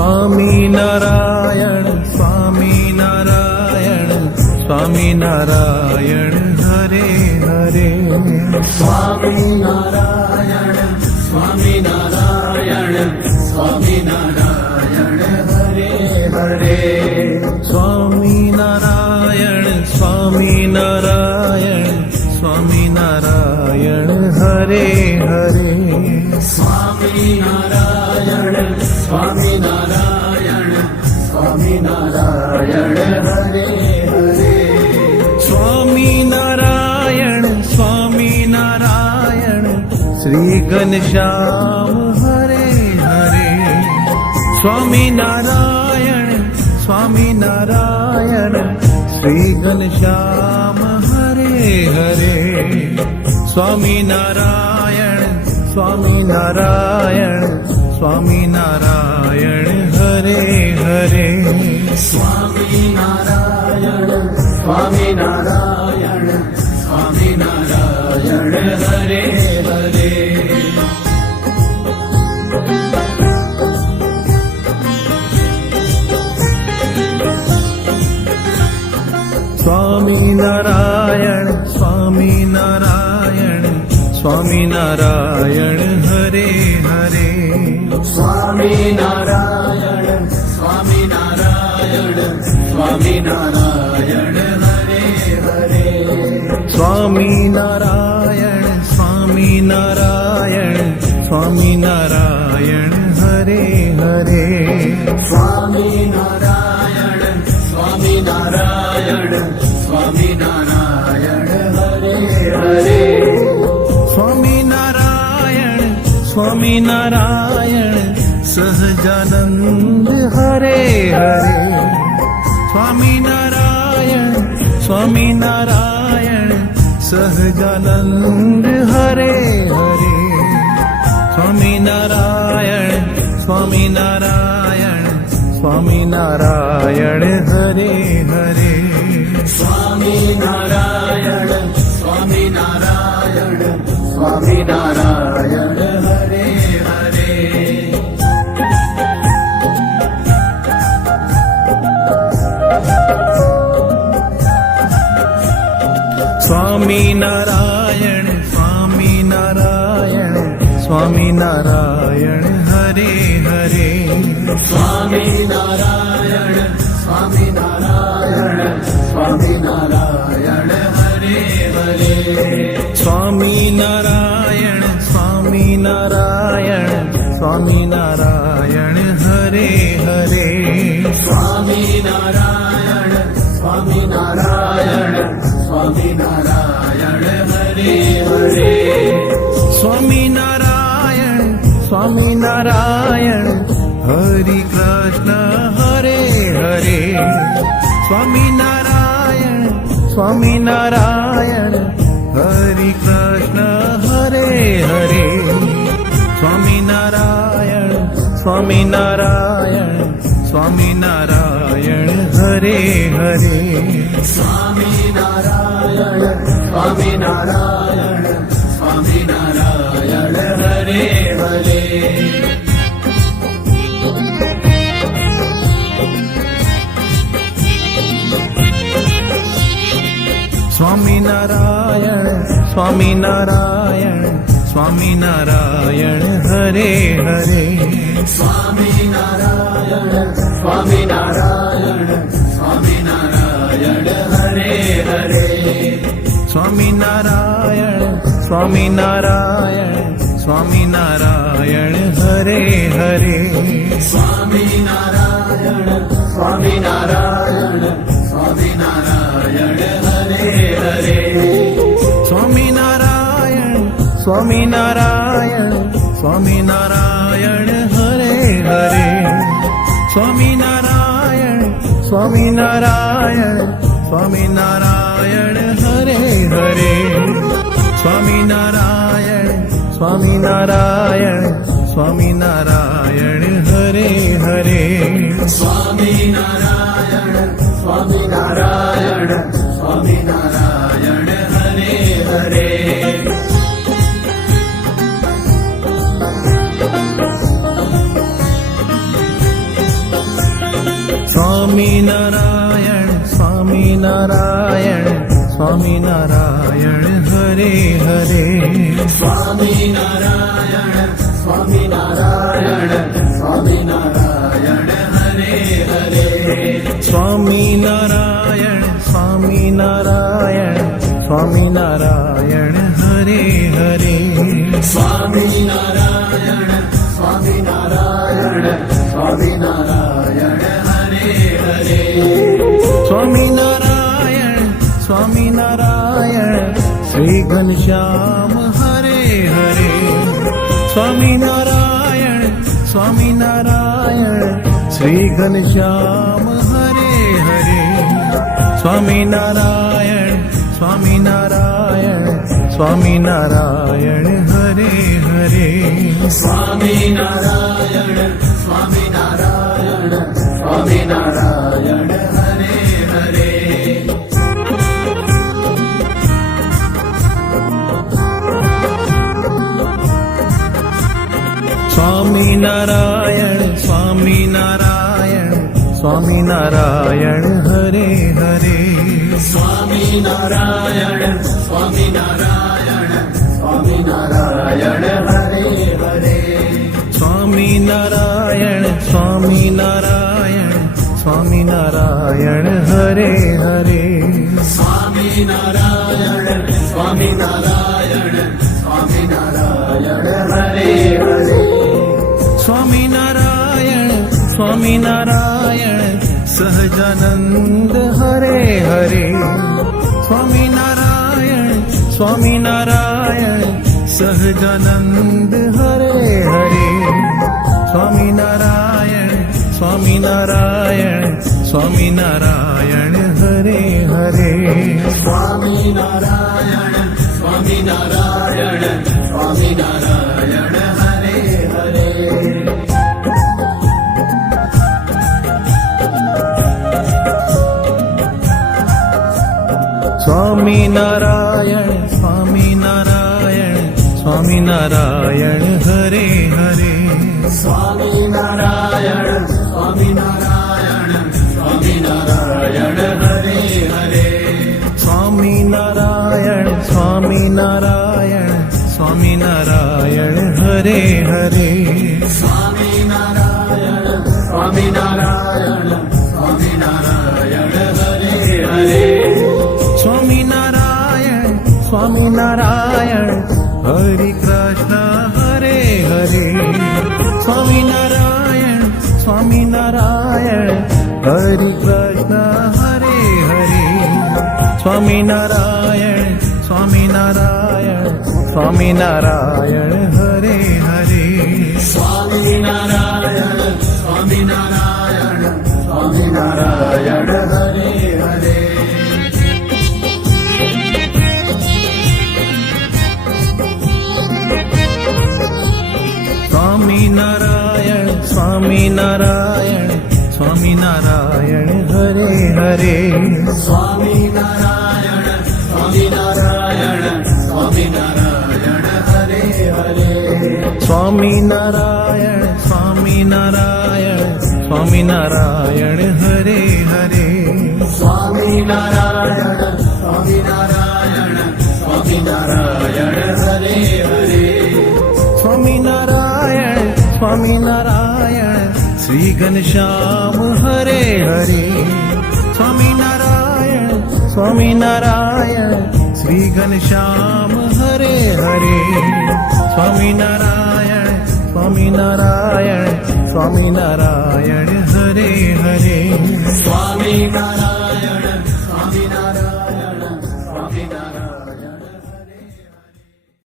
Swaminarayan Swaminarayan Swaminarayan Hare Hare. Swaminarayan Swaminarayan Swaminarayan Hare Hare. Swaminarayan Swaminarayan Swaminarayan Hare Hare. Swaminarayan Swaminarayan Swaminarayan Hare Hare. Swaminarayan Swaminarayan Shri Ghanshyam Hare Hare. Swaminarayan Swaminarayan Shri Ghanshyam Hare Hare. Swaminarayan Swaminarayan Swaminarayan Hare Hare. Swaminarayan Swaminarayan Swaminarayan Hare Hare. Swaminarayan Swaminarayan Swaminarayan Hare Hare. Swaminarayan Swaminarayan Swaminarayan Hare Hare. Swaminarayan Swaminarayan Swaminarayan Hare Hare. Swaminarayan Swaminarayan Swaminarayan Hare Hare. Swaminarayan Swaminarayan Sahajanand Hare Hare. Swaminarayan Swaminarayan Sahajanand Hare Hare. Swaminarayan Swaminarayan Swaminarayan Hare Hare. Swaminarayan Swaminarayan Swaminarayan Hare Hare. Swaminarayan Swaminarayan Swaminarayan Hare Hare. Swaminarayan Swaminarayan Swaminarayan Hare Hare. Swaminarayan Swaminarayan Swaminarayan Hare Hare. Swaminarayan Swaminarayan Swaminarayan Hare Hare. Swaminarayan Swaminarayan Hare Krishna Hare Hare. Swaminarayan Swaminarayan Hare Krishna Hare Hare. Swaminarayan Swaminarayan Swaminarayan Hare Hare. Swaminarayan Swaminarayan Swaminarayan Hare Hare. Swaminarayan Swaminarayan Swaminarayan Hare Hare. Swaminarayan Swaminarayan Swaminarayan Hare Hare. Swaminarayan Swaminarayan Swaminarayan Hare Hare. Swaminarayan Swaminarayan Swaminarayan Hare Hare. Swaminarayan Swaminarayan Swaminarayan Hare Hare. Swaminarayan Swaminarayan Swaminarayan Hare Hare. Swaminarayan Swaminarayan Swaminarayan Hare Hare. Swaminarayan Swaminarayan Swaminarayan Hare Hare. Swaminarayan Swaminarayan Swaminarayan Hare Hare Swaminarayan Swaminarayan Swaminarayan Hare Hare Swaminarayan Swaminarayan Swaminarayan Hare Hare Swaminarayan Swaminarayan Swaminarayan Hare Hare Swaminarayan Swaminarayan Shri Ghanshyam Hare Hare Swaminarayan Swaminarayan Shri Ghanshyam Hare Hare Swaminarayan Swaminarayan Swaminarayan Hare Hare Swaminarayan Swaminarayan Swaminarayan Hare Hare Swaminarayan Swaminarayan Swaminarayan Hare Hare Swaminarayan Swaminarayan Swaminarayan Hare Hare Swaminarayan Swaminarayan Swaminarayan Hare Hare Swaminarayan Swaminarayan Swaminarayan Hare Hare Swaminarayan Swaminarayan Sahajanand Hare Hare Swaminarayan Swaminarayan Sahajanand Hare Hare Swaminarayan Swaminarayan Swaminarayan Hare Hare Swaminarayan Swaminarayan Swaminarayan Hare Hare Swaminarayan Swaminarayan Swaminarayan Hare Hare Swaminarayan Swaminarayan Swaminarayan Hare Hare Swaminarayan Swaminarayan Swaminarayan Hare Hare Swaminarayan Swaminarayan Swaminarayan Hare Hare Swaminarayan Swaminarayan Hare Krishna Hare Hare Swaminarayan Swaminarayan Hare Krishna Hare Hare Swaminarayan Swaminarayan Swaminarayan Hare Hare Swaminarayan Swaminarayan Swaminarayan Hare Hare Swaminarayan Swaminarayan Swaminarayan Hare Hare Swaminarayan Swaminarayan Swaminarayan Hare Hare Swaminarayan Swaminarayan Swaminarayan Hare Hare Swaminarayan Swaminarayan Swaminarayan Hare Hare Swaminarayan Swaminarayan Shri Ghanshyam Hare Hare Swaminarayan Swaminarayan Shri Ghanshyam Hare Hare Swaminarayan Swaminarayan Swaminarayan Hare Hare Swaminarayan